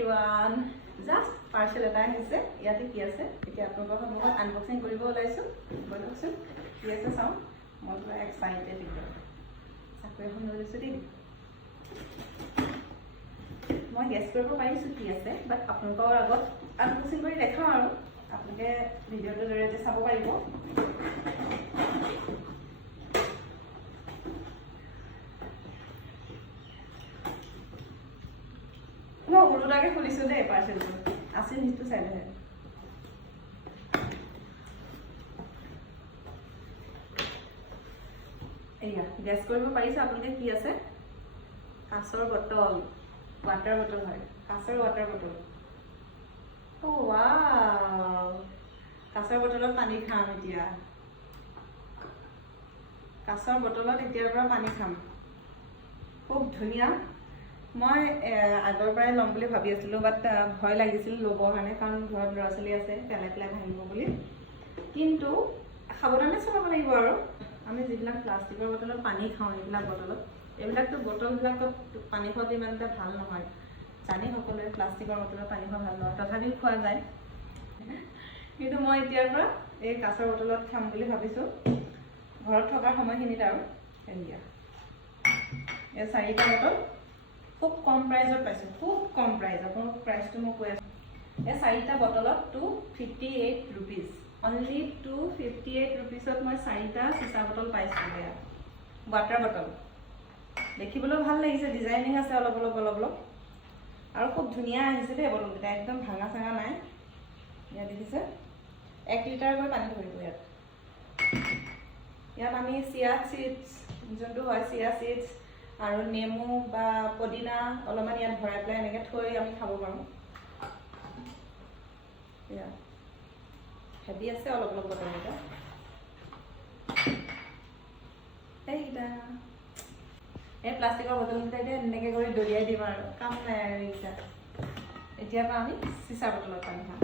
everyone just parcel এটা আহিছে ইয়াতে কি আছে এতিয়া আপোনালোকৰ সন্মুখত আনবক্সিং কৰিব ওলাইছোঁ বলকচোন কি আছে চাওঁ মই পুৰা এক্সাইটেড একদম চাকৰি এখন লৈ লৈছোঁ দেই মই গেছ কৰিব পাৰিছোঁ কি আছে বাট আপোনালোকৰ আগত আনবক্সিং কৰি দেখাওঁ আৰু আপোনালোকে ভিডিঅ'টোৰ জৰিয়তে চাব পাৰিব মই উৰুটাকে খুলিছোঁ দেই পাৰ্চেলটো আছে নিশ্চয় চাইডে এয়া গেছ কৰিব পাৰিছে আপোনালোকে কি আছে কাঁচৰ বটল ৱাটাৰ বটল হয় কাঁচৰ ৱাটাৰ বটল অ' ৱাও কাঁচৰ বটলত পানী খাম এতিয়া কাঁচৰ বটলত এতিয়াৰ পৰা পানী খাম খুব ধুনীয়া মই আগৰ পৰাই ল'ম বুলি ভাবি আছিলোঁ বাট ভয় লাগিছিল ল'বৰ কাৰণে কাৰণ ঘৰত ল'ৰা ছোৱালী আছে পেলাই পেলাই ভাঙিব বুলি কিন্তু সাৱধানে চলাব লাগিব আৰু আমি যিবিলাক প্লাষ্টিকৰ বটলত পানী খাওঁ এইবিলাক এইবিলাকতো বটলবিলাকত পানী খোৱাটো ইমান এটা ভাল নহয় জানি সকলোৱে প্লাষ্টিকৰ বটলত পানী খোৱা ভাল নহয় তথাপিও খোৱা যায় কিন্তু মই এতিয়াৰ পৰা এই কাঁচৰ বটলত খাম বুলি ভাবিছোঁ ঘৰত থকাৰ সময়খিনিত আৰু এয়া এই 4টা বটল খুব কম প্ৰাইজত পাইছোঁ খুব কম প্ৰাইজ আপোনালোক প্ৰাইচটো মই কৈ আছোঁ এই 4টা বটলত 258 ৰুপিজ অনলি 258 ৰুপিজত মই 4টা চিচা বটল পাইছোঁ এয়া ৱাটাৰ বটল দেখিবলৈ ভাল লাগিছে ডিজাইনিং আছে অলপ আৰু খুব ধুনীয়া আহিছে দেই বটলকেইটা একদম ভাঙা চাঙা নাই ইয়াত দেখিছে 1 লিটাৰকৈ পানী ধৰিব ইয়াত আমি চিয়া চিডছ যোনটো হয় চিয়া চিডছ আৰু নেমু বা পদিনা অলপমান ইয়াত ভৰাই পেলাই এনেকৈ থৈ আমি খাব পাৰোঁ এয়া হেভি আছে অলপ বটলকেইটা এইকেইটা এই প্লাষ্টিকৰ বটলকেইটা এতিয়া এনেকৈ কৰি দলিয়াই দিম আৰু কাম নাই আৰু এইকেইটা এতিয়াৰ পৰা আমি চিচা বটলত পানী খাম